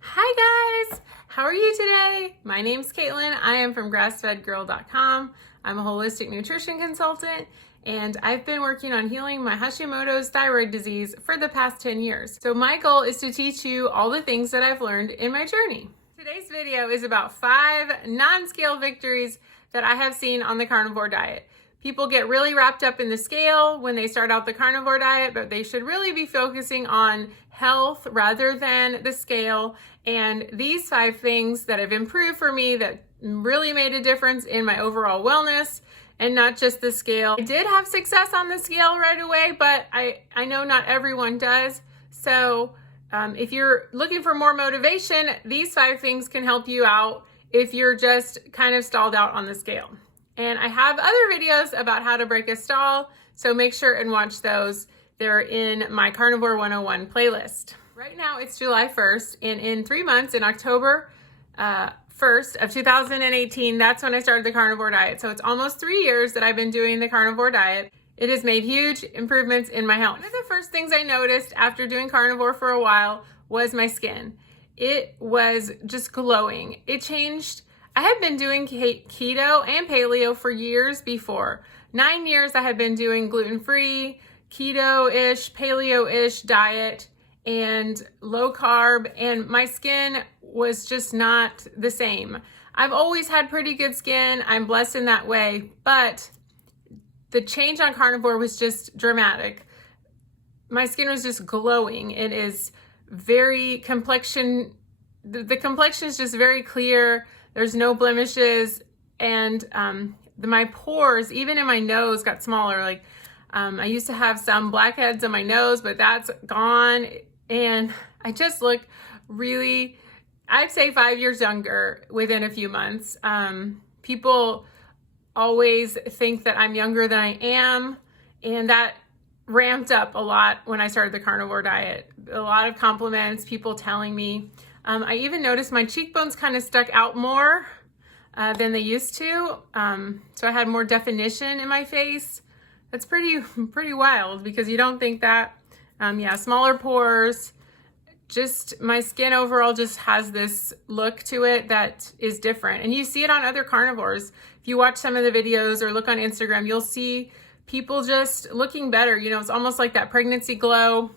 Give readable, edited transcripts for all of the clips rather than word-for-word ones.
Hi guys, how are you today? My name's Caitlin. I am from grassfedgirl.com. I'm a holistic nutrition consultant and I've been working on healing my Hashimoto's thyroid disease for the past 10 years. So my goal is to teach you all the things that I've learned in my journey. Today's video is about 5 non-scale victories that I have seen on the carnivore diet. People get really wrapped up in the scale when they start out the carnivore diet, but they should really be focusing on health rather than the scale. And these 5 things that have improved for me that really made a difference in my overall wellness and not just the scale. I did have success on the scale right away, but I know not everyone does. So if you're looking for more motivation, these 5 things can help you out if you're just kind of stalled out on the scale. And I have other videos about how to break a stall, so make sure and watch those. They're in my Carnivore 101 playlist. Right now it's July 1st, and in 3 months, in October 1st of 2018, that's when I started the carnivore diet. So it's almost 3 years that I've been doing the carnivore diet. It has made huge improvements in my health. One of the first things I noticed after doing carnivore for a while was my skin. It was just glowing. It changed. I had been doing keto and paleo for years before. 9 years I had been doing gluten-free, keto-ish, paleo-ish diet and low carb, and my skin was just not the same. I've always had pretty good skin. I'm blessed in that way, but the change on carnivore was just dramatic. My skin was just glowing. It is very complexion, the complexion is just very clear. There's no blemishes, and my pores, even in my nose, got smaller. Like I used to have some blackheads on my nose, but that's gone, and I just look really, I'd say 5 years younger within a few months. People always think that I'm younger than I am, and that ramped up a lot when I started the carnivore diet. A lot of compliments, people telling me. I even noticed my cheekbones kind of stuck out more than they used to. So I had more definition in my face. That's pretty wild because you don't think that. Yeah, smaller pores. Just my skin overall just has this look to it that is different. And you see it on other carnivores. If you watch some of the videos or look on Instagram, you'll see people just looking better. You know, it's almost like that pregnancy glow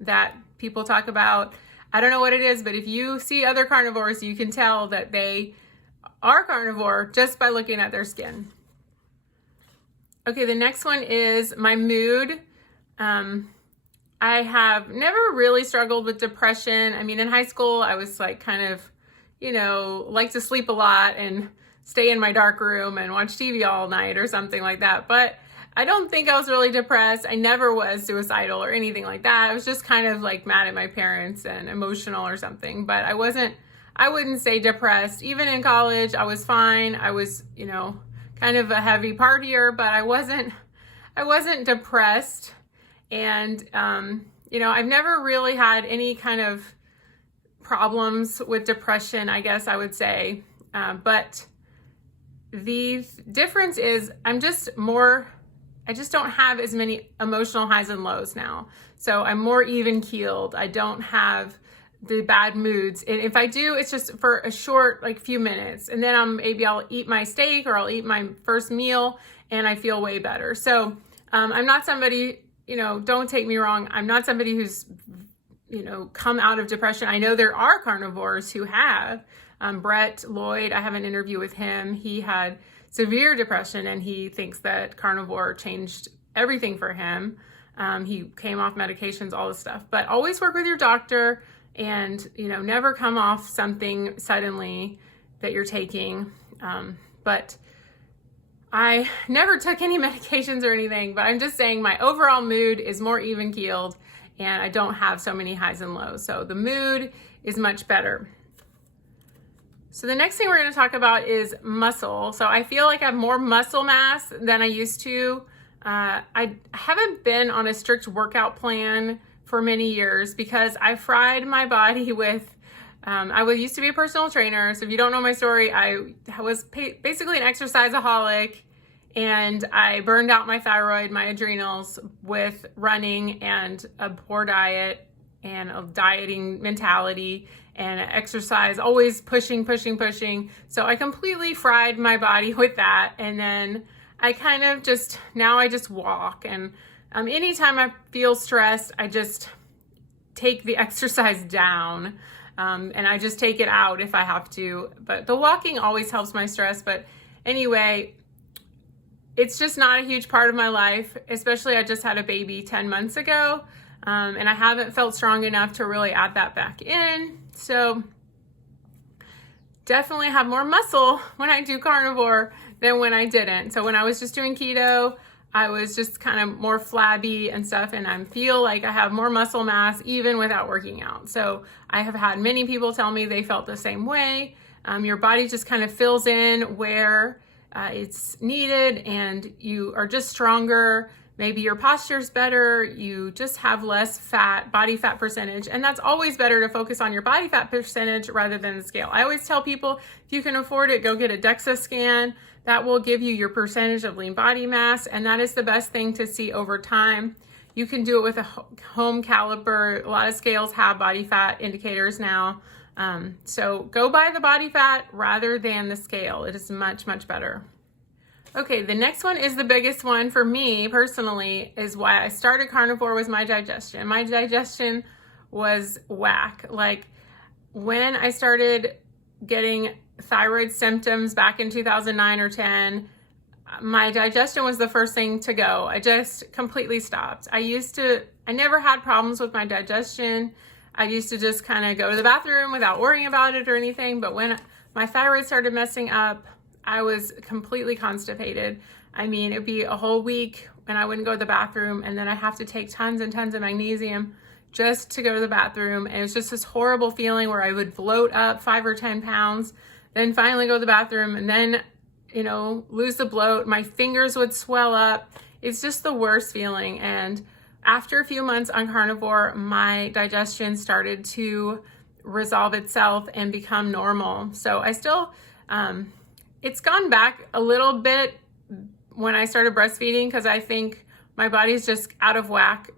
that people talk about. I don't know what it is, but if you see other carnivores, you can tell that they are carnivore just by looking at their skin. Okay, the next one is my mood. I have never really struggled with depression. I mean, in high school, I was like kind of, you know, like to sleep a lot and stay in my dark room and watch TV all night or something like that. But I don't think I was really depressed. I never was suicidal or anything like that. I was just kind of like mad at my parents and emotional or something, but I wouldn't say depressed. Even in college, I was fine. I was, you know, kind of a heavy partier, but I wasn't depressed. And, you know, I've never really had any kind of problems with depression, I guess I would say. But the difference is I just don't have as many emotional highs and lows now. So I'm more even keeled. I don't have the bad moods. And if I do, it's just for a short, like few minutes. And then maybe I'll eat my steak or I'll eat my first meal and I feel way better. So I'm not somebody, you know, don't take me wrong. I'm not somebody who's, you know, come out of depression. I know there are carnivores who have. Brett Lloyd, I have an interview with him. He had severe depression and he thinks that carnivore changed everything for him. He came off medications, all this stuff, but always work with your doctor and, you know, never come off something suddenly that you're taking. But I never took any medications or anything, but I'm just saying my overall mood is more even keeled and I don't have so many highs and lows. So the mood is much better. So the next thing we're going to talk about is muscle. So I feel like I have more muscle mass than I used to. I haven't been on a strict workout plan for many years because I fried my body with, I used to be a personal trainer. So if you don't know my story, I was basically an exerciseaholic and I burned out my thyroid, my adrenals with running and a poor diet and a dieting mentality. and exercise, always pushing. So I completely fried my body with that. And then I kind of now I just walk. And anytime I feel stressed, I just take the exercise down. And I just take it out if I have to. But the walking always helps my stress. But anyway, it's just not a huge part of my life, especially I just had a baby 10 months ago. And I haven't felt strong enough to really add that back in. So definitely have more muscle when I do carnivore than when I didn't. So when I was just doing keto, I was just kind of more flabby and stuff, and I feel like I have more muscle mass even without working out. So I have had many people tell me they felt the same way. Your body just kind of fills in where it's needed, and you are just stronger. Maybe your posture's better, you just have less fat, body fat percentage, and that's always better to focus on your body fat percentage rather than the scale. I always tell people, if you can afford it, go get a DEXA scan. That will give you your percentage of lean body mass, and that is the best thing to see over time. You can do it with a home caliper. A lot of scales have body fat indicators now. So go by the body fat rather than the scale. It is much better. Okay, the next one is the biggest one for me personally, is why I started carnivore, was my digestion. My digestion was whack. Like when I started getting thyroid symptoms back in 2009 or 10, my digestion was the first thing to go. I just completely stopped. I never had problems with my digestion. I used to just kind of go to the bathroom without worrying about it or anything. But when my thyroid started messing up, I was completely constipated. I mean, it'd be a whole week and I wouldn't go to the bathroom, and then I have to take tons and tons of magnesium just to go to the bathroom. And it's just this horrible feeling where I would bloat up 5 or 10 pounds, then finally go to the bathroom, and then, lose the bloat. My fingers would swell up. It's just the worst feeling. And after a few months on carnivore, my digestion started to resolve itself and become normal. So I still, it's gone back a little bit when I started breastfeeding, because I think my body's just out of whack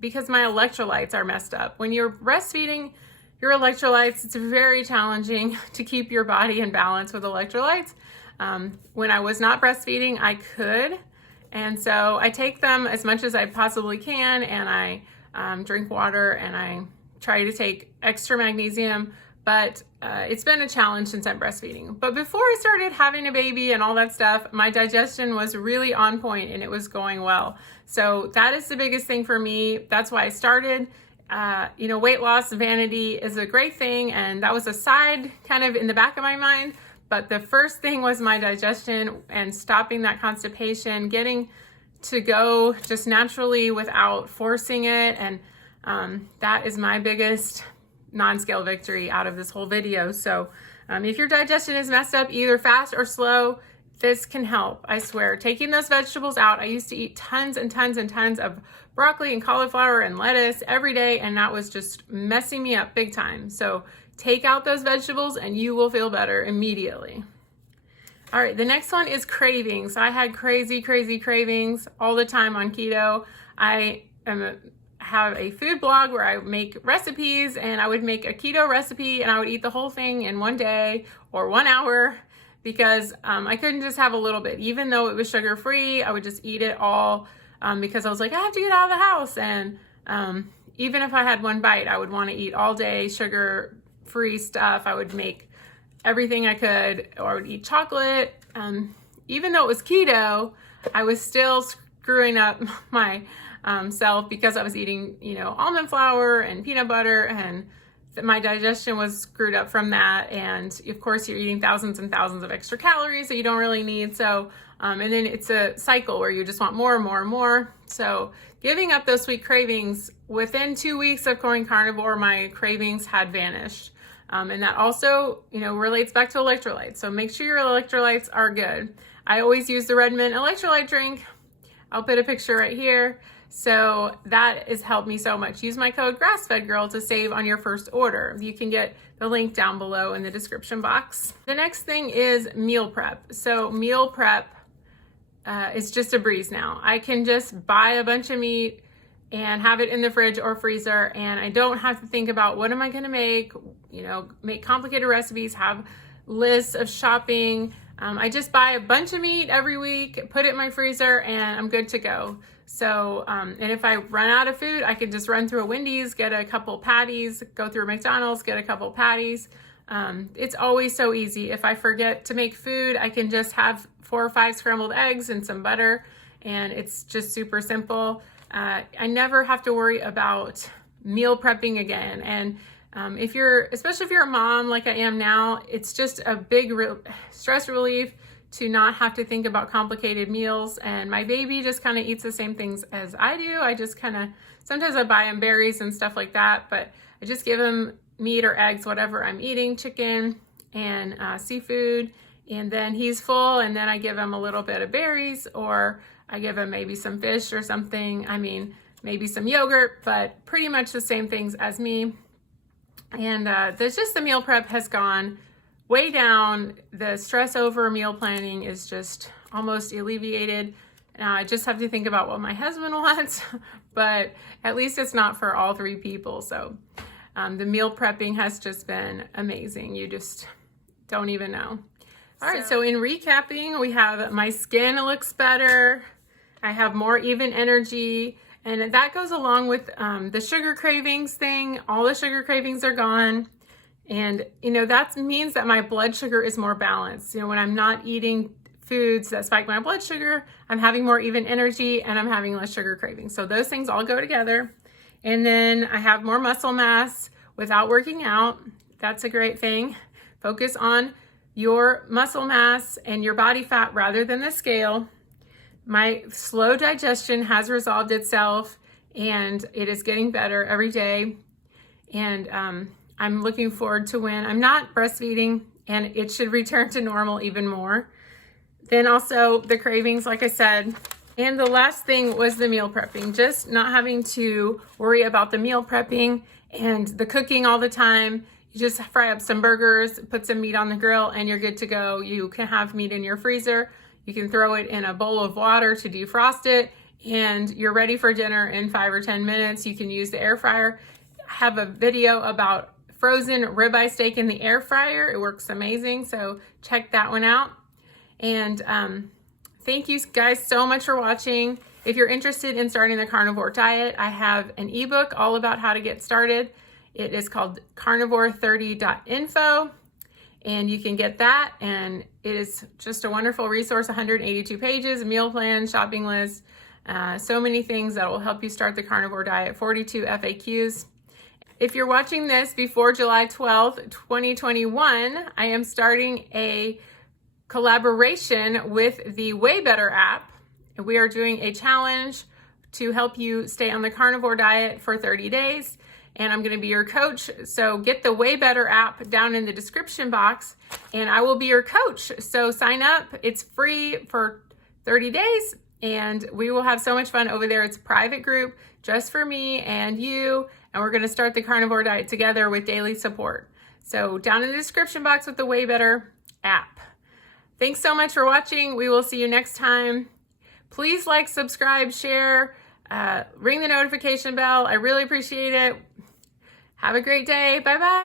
because my electrolytes are messed up. When you're breastfeeding, your electrolytes, it's very challenging to keep your body in balance with electrolytes. When I was not breastfeeding, I could. And so I take them as much as I possibly can, and I drink water, and I try to take extra magnesium. But it's been a challenge since I'm breastfeeding. But before I started having a baby and all that stuff, my digestion was really on point and it was going well. So that is the biggest thing for me. That's why I started. Weight loss, vanity is a great thing. And that was a side kind of in the back of my mind. But the first thing was my digestion and stopping that constipation, getting to go just naturally without forcing it. And that is my biggest non-scale victory out of this whole video. So if your digestion is messed up, either fast or slow, this can help. I swear. Taking those vegetables out, I used to eat tons and tons and tons of broccoli and cauliflower and lettuce every day, and that was just messing me up big time. So take out those vegetables and you will feel better immediately. All right, the next one is cravings. I had crazy cravings all the time on keto. I have a food blog where I make recipes, and I would make a keto recipe and I would eat the whole thing in one day or 1 hour, because I couldn't just have a little bit. Even though it was sugar free, I would just eat it all because I was like, I have to get out of the house. And even if I had one bite, I would want to eat all day sugar free stuff. I would make everything I could, or I would eat chocolate. Even though it was keto, I was still screwing up my self because I was eating, almond flour and peanut butter, and my digestion was screwed up from that. And of course, you're eating thousands and thousands of extra calories that you don't really need. So, and then it's a cycle where you just want more and more and more. So giving up those sweet cravings, within 2 weeks of going carnivore, my cravings had vanished. And that also, relates back to electrolytes. So make sure your electrolytes are good. I always use the Red Mint electrolyte drink. I'll put a picture right here. So that has helped me so much. Use my code GrassFedGirl to save on your first order. You can get the link down below in the description box. The next thing is meal prep. So meal prep is just a breeze now. I can just buy a bunch of meat and have it in the fridge or freezer, and I don't have to think about what am I gonna make, make complicated recipes, have lists of shopping. I just buy a bunch of meat every week, put it in my freezer, and I'm good to go. So, and if I run out of food, I can just run through a Wendy's, get a couple patties, go through a McDonald's, get a couple patties. It's always so easy. If I forget to make food, I can just have 4 or 5 scrambled eggs and some butter, and it's just super simple. I never have to worry about meal prepping again. And especially if you're a mom like I am now, it's just a big stress relief to not have to think about complicated meals. And my baby just kind of eats the same things as I do. I just sometimes I buy him berries and stuff like that, but I just give him meat or eggs, whatever I'm eating, chicken and seafood, and then he's full, and then I give him a little bit of berries, or I give him maybe some fish or something. Maybe some yogurt, but pretty much the same things as me. And the meal prep has gone way down. The stress over meal planning is just almost alleviated. Now I just have to think about what my husband wants, but at least it's not for all 3 people. So the meal prepping has just been amazing. You just don't even know. All right, so in recapping, we have my skin looks better. I have more even energy. And that goes along with the sugar cravings thing. All the sugar cravings are gone. And, that means that my blood sugar is more balanced. When I'm not eating foods that spike my blood sugar, I'm having more even energy and I'm having less sugar cravings. So those things all go together. And then I have more muscle mass without working out. That's a great thing. Focus on your muscle mass and your body fat rather than the scale. My slow digestion has resolved itself, and it is getting better every day. And I'm looking forward to when I'm not breastfeeding, and it should return to normal even more. Then also the cravings, like I said. And the last thing was the meal prepping, just not having to worry about the meal prepping and the cooking all the time. You just fry up some burgers, put some meat on the grill, and you're good to go. You can have meat in your freezer. You can throw it in a bowl of water to defrost it, and you're ready for dinner in 5 or 10 minutes. You can use the air fryer. I have a video about frozen ribeye steak in the air fryer. It works amazing, so check that one out. And thank you guys so much for watching. If you're interested in starting the carnivore diet, I have an ebook all about how to get started. It is called carnivore30.info. And you can get that, and it is just a wonderful resource, 182 pages, meal plan, shopping list, so many things that will help you start the carnivore diet, 42 FAQs. If you're watching this before July 12th, 2021, I am starting a collaboration with the Way Better app. We are doing a challenge to help you stay on the carnivore diet for 30 days. And I'm going to be your coach. So get the Way Better app down in the description box, and I will be your coach. So sign up. It's free for 30 days, and we will have so much fun over there. It's a private group just for me and you, and we're going to start the carnivore diet together with daily support. So down in the description box with the Way Better app. Thanks so much for watching. We will see you next time. Please like, subscribe, share, ring the notification bell. I really appreciate it. Have a great day. Bye-bye.